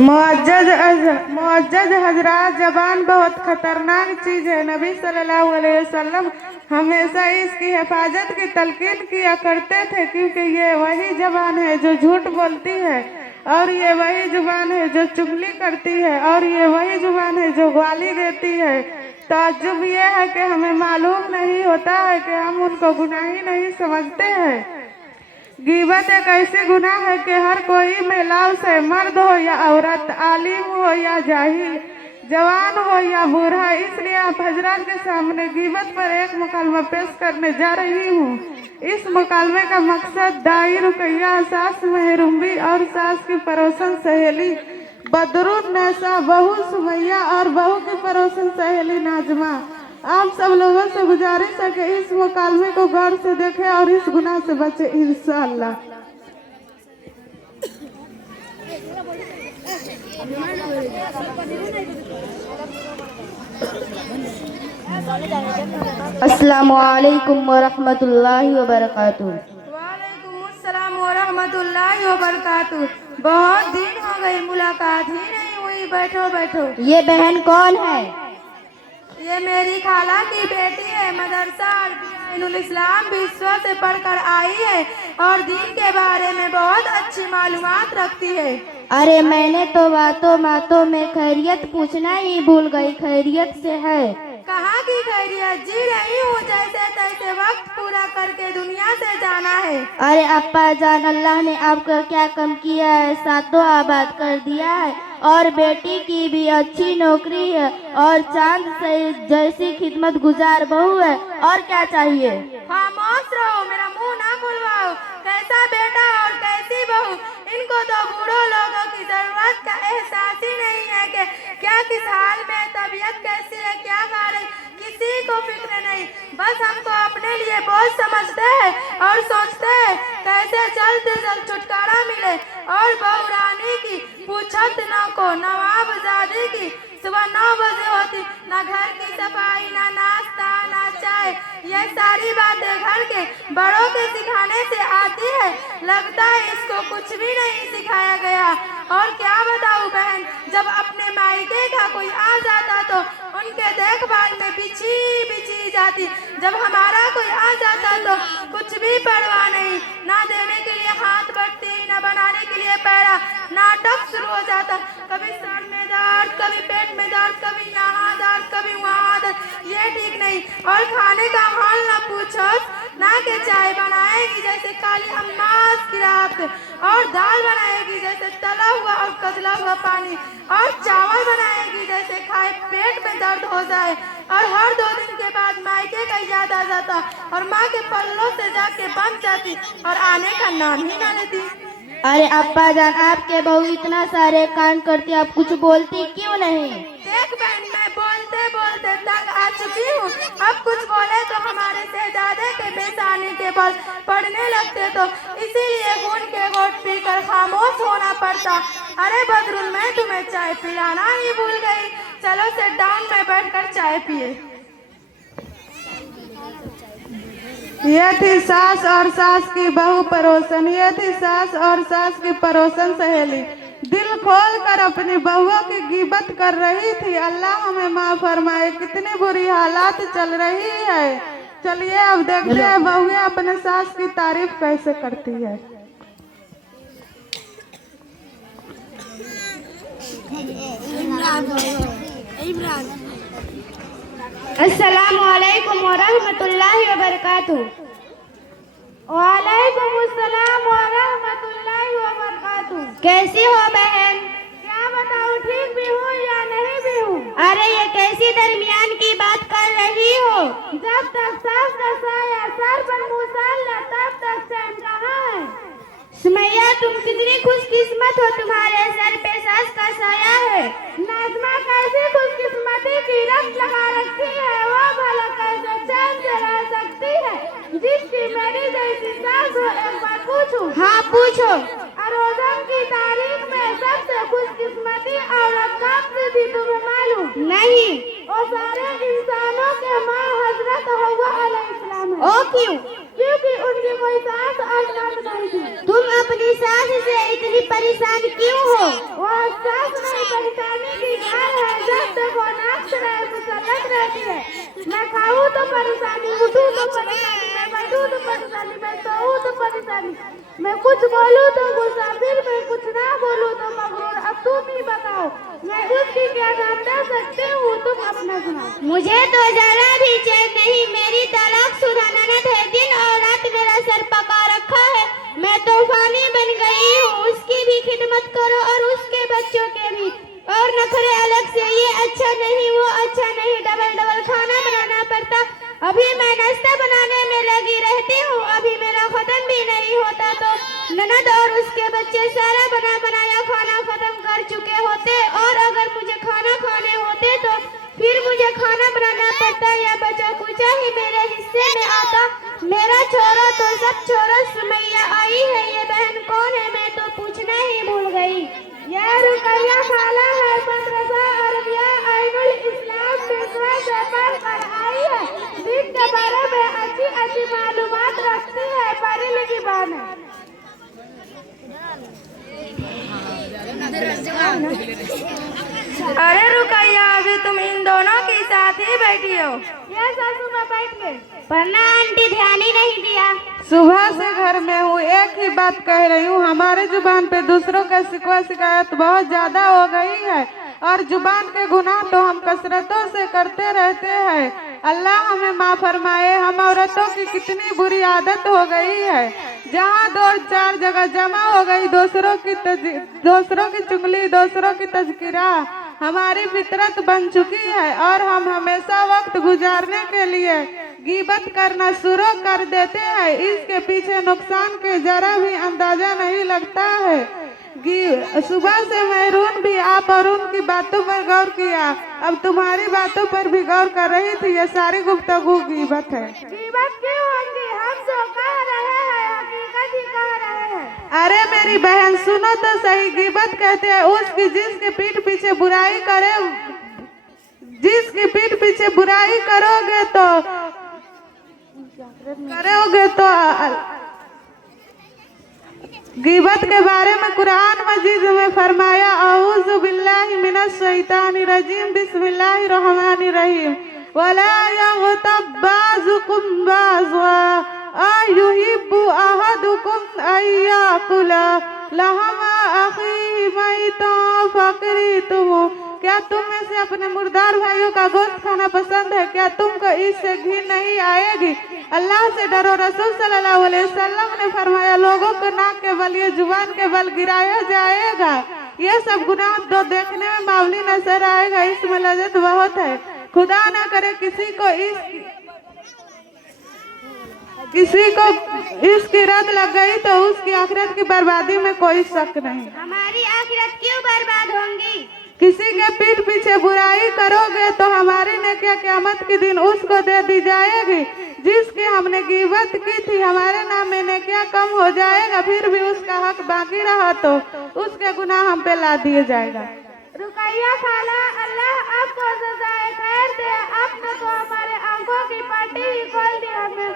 मुअज्जज हजरात, ज़बान बहुत ख़तरनाक चीज़ है। नबी सल्लल्लाहु अलैहि वसल्लम हमेशा इसकी हिफाजत की तलकीन किया करते थे, क्योंकि ये वही ज़बान है जो झूठ बोलती है, और ये वही ज़ुबान है जो चुगली करती है, और ये वही ज़ुबान है जो गाली देती है। ताज्जुब ये है कि हमें मालूम नहीं होता है कि हम उनको गुनाही नहीं समझते हैं। गीबत एक ऐसी गुनाह है कि हर कोई महिलाओं से, मर्द हो या औरत, आलिम हो या जाहिल, जवान हो या बूढ़ा, इसलिए आप हजरात के सामने गीबत पर एक मुकलमा पेश करने जा रही हूँ। इस मुकलमे का मकसद दाई रुकैया, सास महरूबी और सास की पड़ोसन सहेली बदरुन्नेसा, बहू सुमैया और बहू की पड़ोसन सहेली नाजमा, आप सब लोगों से गुजारिश है कि इस मुकालमे को गौर से देखें और इस गुनाह से बचे इंशाअल्लाह। अस्सलामु अलैकुम व रहमतुल्लाहि व बरकातुहू। वालेकुम अस्सलाम व रहमतुल्लाहि व बरकातुहू। बहुत दिन हो गई, मुलाकात ही नहीं हुई। बैठो बैठो। ये बहन कौन है? ये मेरी खाला की बेटी है। मदरसा अरबिया इस्लाम विश्व से पढ़कर आई है और दीन के बारे में बहुत अच्छी मालूमात रखती है। अरे मैंने तो बातों बातों में खैरियत पूछना ही भूल गई। खैरियत से है? कहाँ की खैरियत, जी रही हूँ जैसे तैसे वक्त पूरा करके दुनिया से जाना है। अरे अप्पा जान, अल्लाह ने आपका क्या कम किया है, सातों आबाद कर दिया है और बेटी की भी अच्छी नौकरी है और चांद से जैसी खिदमत गुजार बहू है, और क्या चाहिए? खामोश रहो, मेरा मुंह ना खुलवाओ। कैसा बेटा और कैसी बहू, इनको तो बूढ़ों लोगों की जरूरत का एहसास ही नहीं है कि क्या किस हाल में, तबीयत कैसी है, क्या खा रही, किसी को फिक्र नहीं। बस हमको अपने लिए बोझ समझते हैं और सोचते हैं कैसे जल्द से जल्द छुटकारा मिले। और बहू रानी की पूछत न को, नवाबजादी की सुबह 9 बजे होती, ना घर की सफाई, ना नाश्ता, ना चाय, ये सारी बातें घर के बड़ों के सिखाने से आती है। लगता है इसको कुछ भी नहीं सिखाया गया। और क्या बताऊं बहन, जब अपने मायके का कोई आ जाता तो उनके देखभाल में बिछी बिछी जाती। जब हमारा कोई आ जाता तो कुछ भी परवाह नहीं, ना देने के लिए हाथ बढ़ती, ना बनाने के लिए पैरा। नाटक शुरू हो जाता, कभी सर में दर्द, कभी पेट में दर्द, कभी यहाँ दर्द, कभी वहाँ दर्द, ये ठीक नहीं। और खाने का हाल ना पूछो, ना के चाय बनाएगी जैसे काली अम्मास की रात, और दाल बनाएगी जैसे तला हुआ और कतला हुआ पानी, और चावल बनाएगी जैसे खाए पेट में दर्द हो जाए। और हर 2 दिन के बाद मायके का याद आ जाता और माँ के पल्लों से जाके बंध जाती और आने का नाम ही ना लेती। अरे अप्पा जान, आपके बहू इतना सारे कांड करती, आप कुछ बोलती क्यों नहीं? देख बहन, मैं बोलते बोलते तंग आ चुकी हूँ। अब कुछ बोले तो हमारे शहजादे के बेसानी के बल पड़ने लगते, तो इसीलिए खून के घोट पीकर खामोश होना पड़ता। अरे बदरुल, मैं तुम्हें चाय पिलाना ही भूल गई। चलो सेट डाउन में बैठकर चाय पिए। यह थी सास और सास की बहू पड़ोसन, यह थी सास और सास की पड़ोसन सहेली, दिल खोल कर अपनी बहुओं की गीबत कर रही थी। अल्लाह हमें माफ फरमाए, कितनी बुरी हालात चल रही है। चलिए अब देखते हैं बहुएं अपने सास की तारीफ कैसे करती है। अस्सलामु अलैकुम व रहमतुल्लाहि व बरकातुहू। वालेकुम अस्सलाम व रहमतुल्लाहि व बरकातुहू। कैसी हो बहन? क्या बताऊं, ठीक भी हूँ या नहीं भी हूँ? अरे ये कैसी दरमियान की बात कर रही हो? जब तक सास का साया सर पर मुसल्ला, तब तक चैन कहाँ है? सुमैया, तुम कितनी खुशकिस्मत हो, तुम्हारे सर पे सास का साया है। नाजमा कैसी खुशकिस्मती की रट लगा रखी है, वो भला कैसे चैन से रह सकती है? जिसकी मेरी जैसी सास हो, एक बार पूछूं? हाँ पूछो। अरोजम की तारीख में सबसे खुशकिस्मती औरत कौन सी थी, तुम्हें मालूम? नहीं। और सारे इंसानों के माँ हजरत हव्वा अलैहिस्सलाम है। ओ क्यों? क्योंकि उनकी कोई सास और नंद नहीं थी। तुम अपनी सास से इतनी परेशान क्यों हो? वो सास रहती है। मैं खाऊं तो परेशानी, उठूं तो परेशानी, मैं बैठूं तो परेशानी, मैं सोऊं तो परेशानी, मैं कुछ बोलूं तो गुस्सा, फिर मैं कुछ ना बोलूं तो मगरूर। अब तुम ही बताओ मैं उसकी क्या करता सकती हूँ, तुम अपना सुनाओ। मुझे तो जरा भी चैन नहीं, मेरी तलाक शुदा ननद है, दिन और रात मेरा सर पका रखा है। मैं तूफानी बन गई हूँ, उसकी भी खिदमत करो और उसके बच्चों के भी, और नखरे अलग से, ये अच्छा नहीं वो अच्छा नहीं, डबल डबल खाना बनाना पड़ता। अभी मैं नाश्ता बनाने में लगी रहती हूँ, अभी मेरा खत्म भी नहीं होता तो ननद और उसके बच्चे सारा बना बनाया खाना खत्म कर चुके होते, और अगर मुझे खाना खाने होते तो फिर मुझे खाना बनाना पड़ता या बचा कुचा ही मेरे हिस्से में आता। मेरा छोरा तो सब छोरा, सुमैया आई है, ये बहन कौन है मैं तो पूछना ही भूल गई। यह रुकैया खाला है, मदरसा अरबिया ऐनुल इस्लाम दूसरा जापान पर आई है, दिन के बारे में अच्छी अच्छी मालूमात रखती है, पढ़ी लिखी बहन है। अरे रुकैया, अभी तुम इन दोनों के साथ ही बैठी हो? ये सासू माँ बैठ गए। वरना आंटी ध्यान ही नहीं दिया। सुबह से घर में हूँ, एक ही बात कह रही हूँ, हमारे जुबान पे दूसरों का शिकवा शिकायत बहुत ज्यादा हो गई है, और जुबान के गुनाह तो हम कसरतों से करते रहते हैं। अल्लाह हमें माफ फरमाए। हम औरतों की कितनी बुरी आदत हो गई है, जहाँ दो चार जगह जमा हो गई दूसरों की चुगली, दूसरों की तज़किरा हमारी फितरत बन चुकी है, और हम हमेशा वक्त गुजारने के लिए गीबत करना शुरू कर देते हैं। इसके पीछे नुकसान के जरा भी अंदाजा नहीं लगता है। सुबह से मैरून भी आप और उनकी बातों पर गौर किया, अब तुम्हारी बातों पर भी गौर कर रही थी। ये सारी गुफ्तगू गीबत है। गीबत क्यों होगी? हम जो कह रहे हैं हकीकत ही कह रहे हैं। अरे मेरी बहन सुनो तो सही, गीबत कहते हैं उसकी जिसके पीठ पीछे बुराई करे, जिसकी पीठ पीछे बुराई करोगे तो गीबत के बारे में कुरान मजीद में फरमाया, औज़ु बिल्लाहि मिनश शैतानिर रजीम, बिस्मिल्लाहिर रहमानिर रहीम, वला यग़तब बाज़ुकुम बाज़ा अयुहिब्बु अहदुकुम अय्याकुला लहमा अख़ीहि मैतन फ़करिहतुमू। क्या तुम में से अपने मुर्दार भाइयों का गोश्त खाना पसंद है? क्या तुमको इससे घिन नहीं आएगी? अल्लाह से डरो। रसूल सल्लल्लाहु अलैहि वसल्लम ने फरमाया, लोगों को नाक के बल या जुबान के बल गिराया जाएगा। यह सब गुनाह तो देखने में मामूली नजर आएगा, इसमें लज्जत बहुत है। खुदा ना करे किसी को इसकी रद लग गई तो उसकी आखिरत की बर्बादी में कोई शक नहीं। हमारी आखिरत क्यों बर्बाद होंगी? किसी के पीठ पीछे बुराई करोगे तो हमारी नेकियां क़यामत के दिन उसको दे दी जाएगी। जिसकी हमने गीबत की थी, हमारे नाम में नेकियां कम हो जाएगा, फिर भी उसका हक बाकी रहा तो उसके गुनाह हम पे ला दिए जाएगा। रुकैया खाला, अल्लाह आपको सजाए खैर दे, आपने तो हमारे आंखों की पट्टी ही खोल दी हमें।